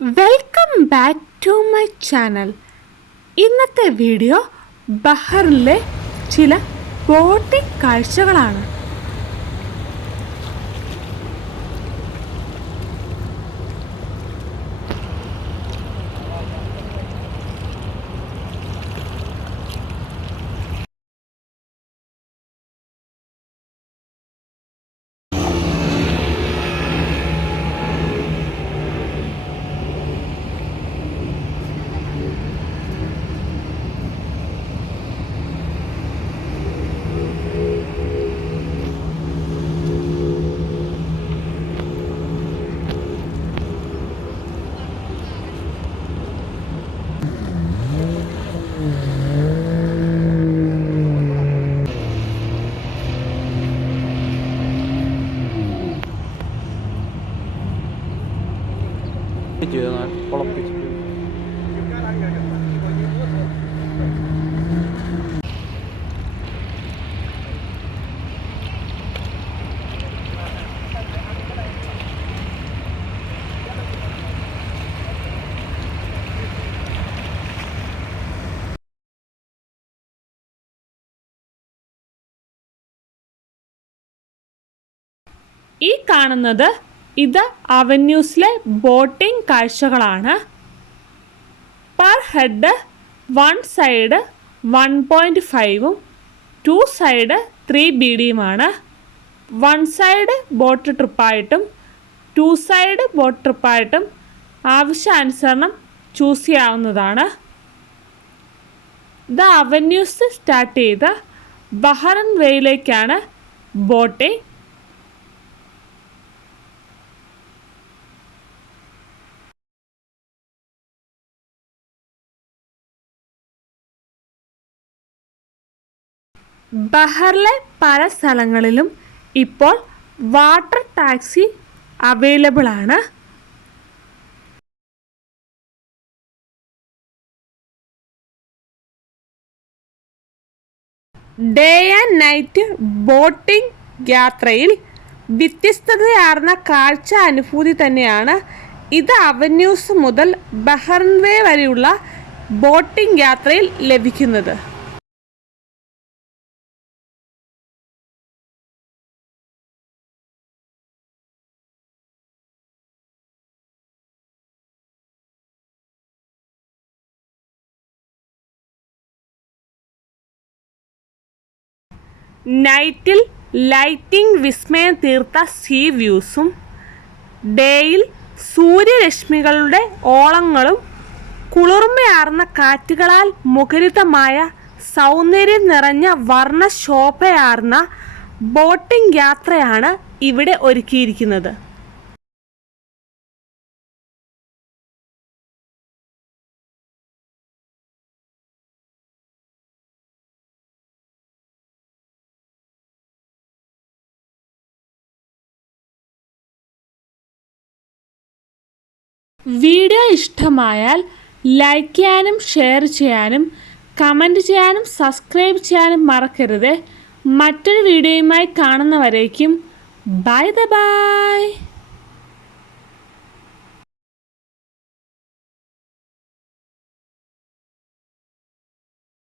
Welcome back to my channel ഇന്നത്തെ video ബഹറിലെ ചില ബോട്ടിംഗ് കാഴ്ചകളാണ്. പൊളപ്പിച്ചിട്ട് ഈ കാണുന്നത് ഇത് അവന്യൂസിലെ ബോട്ടിംഗ് കാഴ്ചകളാണ്. Per head one side one point ഫൈവും ടു സൈഡ് ത്രീ ബി ഡിയുമാണ് വൺ സൈഡ് ബോട്ട് ട്രിപ്പായിട്ടും ടു സൈഡ് ബോട്ട് ട്രിപ്പായിട്ടും ആവശ്യാനുസരണം ചൂസ് ചെയ്യാവുന്നതാണ്. ദ അവന്യൂസ് സ്റ്റാർട്ട് ചെയ്ത് ബഹറൻ വേയിലേക്കാണ് ബോട്ടിംഗ് ബഹറിലെ പല സ്ഥലങ്ങളിലും ഇപ്പോൾ വാട്ടർ ടാക്സി അവൈലബിൾ ആണ്. ഡേ ആൻഡ് നൈറ്റ് ബോട്ടിംഗ് യാത്രയിൽ വ്യത്യസ്തതയാർന്ന കാഴ്ച അനുഭൂതി തന്നെയാണ്. ഇത് അവന്യൂസ് മുതൽ ബഹർൻവേ വരെയുള്ള ബോട്ടിംഗ് യാത്രയിൽ ലഭിക്കുന്നത്. നൈറ്റിൽ ലൈറ്റിംഗ് വിസ്മയം തീർത്ത സീ വ്യൂസും ഡേയിൽ സൂര്യരശ്മികളുടെ ഓളങ്ങളും കുളിർമയാർന്ന കാറ്റുകളാൽ മുഖരിതമായ സൗന്ദര്യം നിറഞ്ഞ വർണശോഭയാർന്ന ബോട്ടിംഗ് യാത്രയാണ് ഇവിടെ ഒരുക്കിയിരിക്കുന്നത്. വീഡിയോ ഇഷ്ടമായാൽ ലൈക്ക് ചെയ്യാനും ഷെയർ ചെയ്യാനും കമന്റ് ചെയ്യാനും സബ്സ്ക്രൈബ് ചെയ്യാനും മറക്കരുത്. മറ്റൊരു വീഡിയോയുമായി കാണുന്നവരേക്കും ബൈ ദ ബൈ